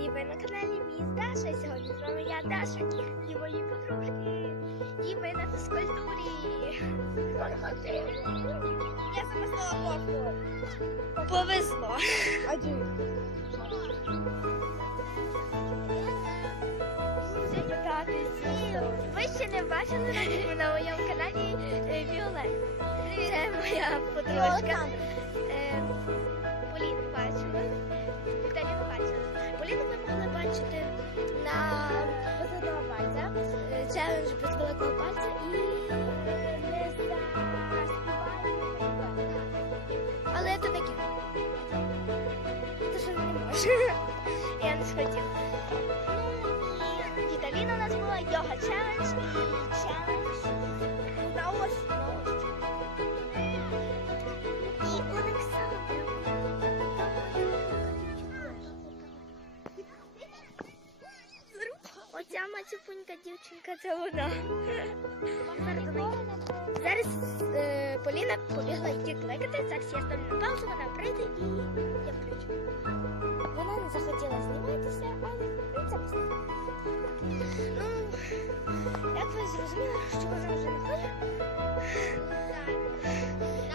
І ви на каналі Міс Даша. Сьогодні з вами я Даша і мої подружки. І ми на фізкультурі. Я замислила кофту. Повезло. Так, ви ще не бачили на моєму каналі е, Віолет. Це моя подружка. Челендж без великого пальця і. Але це таке. Це що не може. Я не схотів. Ну, і Віталіна у нас була йога челендж і челендж Оця мацюпунька дівчинка, це вона. Зараз е, Поліна побігла йти кликати. Зараз я ставлю на паузу, вона прийде і я включу. Вона не захотіла зніматися, але це. Ну, як ви зрозуміли, що вона вже не хоче.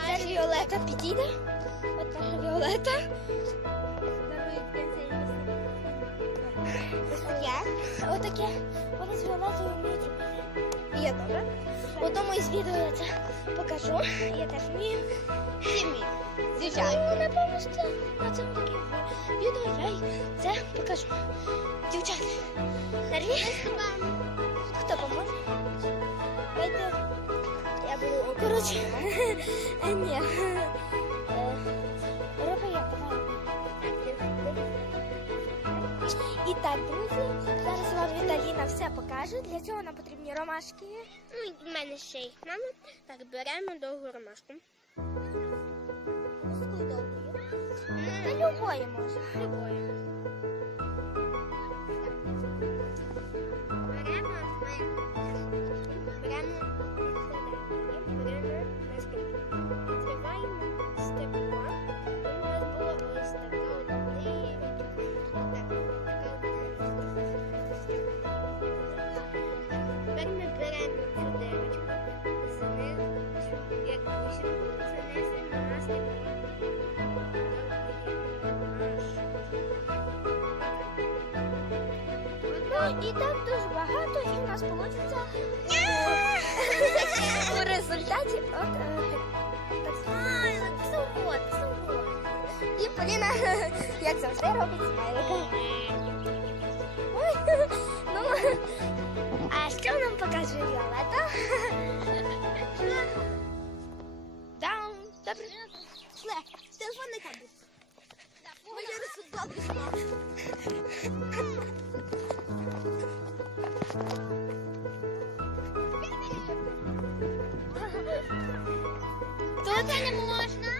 Зараз Віолета підійде. От наша Віолета. Отаке. Вони з Віолетою вміють робити. І я добре. В одному із відео я це покажу. Я теж вмію. Сім'ї. Звичайно, напевно, що це на цьому таке відео я й це покажу. Дівчата, Нарві, хто поможе? Дайте. Я буду, коротше, е, ні. І так, друзі, зараз вам Віталіна все покаже. Для цього нам потрібні ромашки. Ну, в мене ще їх мама. Так, беремо довгу ромашку. Та любої може. Любою. І так дуже багато, і в нас вийде у результаті от е, так. І Поліна, як завжди, робить смайлика. Ну, а що нам покаже Віолета? Даун. Добре. Телефон не кабель. Ми через Тут не можна.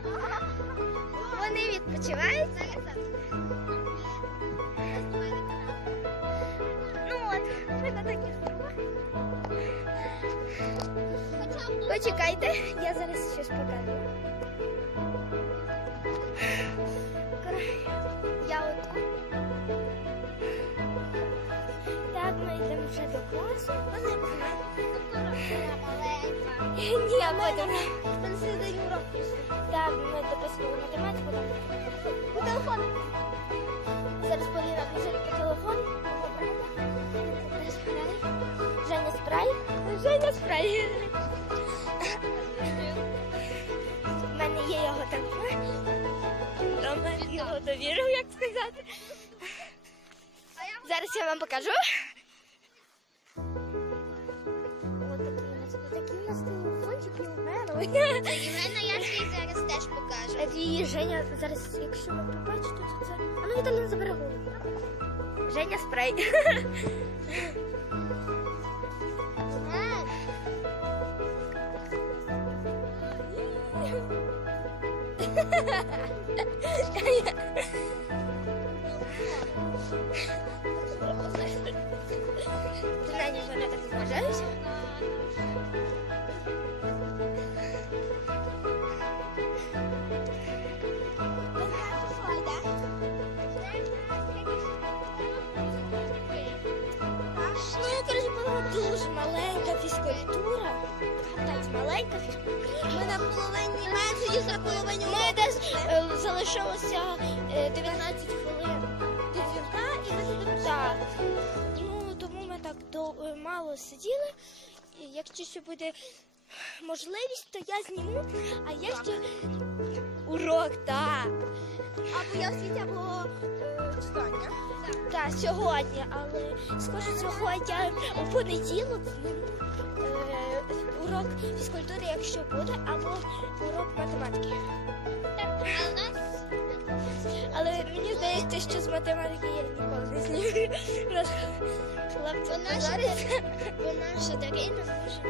Вони відпочивають. Ну от, штуках. Почекайте, я зараз щось покажу. Я от. Так, ми йдемо вже до класу. Ні, а потім. Так, ми дописували математику. Там. По телефону. Зараз Поліна біжить по телефону. Женя спрай. Женя спрай. У мене є його телефон. Дома його довірив, як сказати. Зараз я вам покажу. Євгена, я свій зараз теж покажу. Е, І Женя зараз, якщо ви побачите, то це. А ну Віталіна забере голову. Женя спрей. Принаймні, вона так вважається. Ви знаєте, фізкультура. Так, маленька фізкультура. Ми на половині ніж на половині Ми десь е, залишилося е, 19 хвилин. до дзвінка і ми Так. Ну, тому ми так до, е, мало сиділи. І якщо ще буде можливість, то я зніму, а я ще урок, так. Або я світі, або е, читання. Так, сьогодні, але схоже, цього я у понеділок зніму е, урок фізкультури, якщо буде, або урок математики. Але мені здається, що з математики я ніколи не хлопці Вона зараз. Вона ж Дарина може.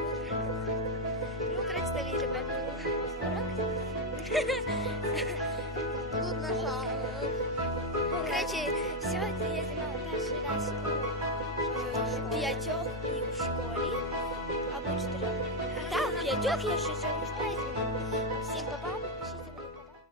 Ну, представіть ребята. Тут наша. Коротше, сьогодні я знімала перший раз Так, п'ятьох я ще па-па. Пишіть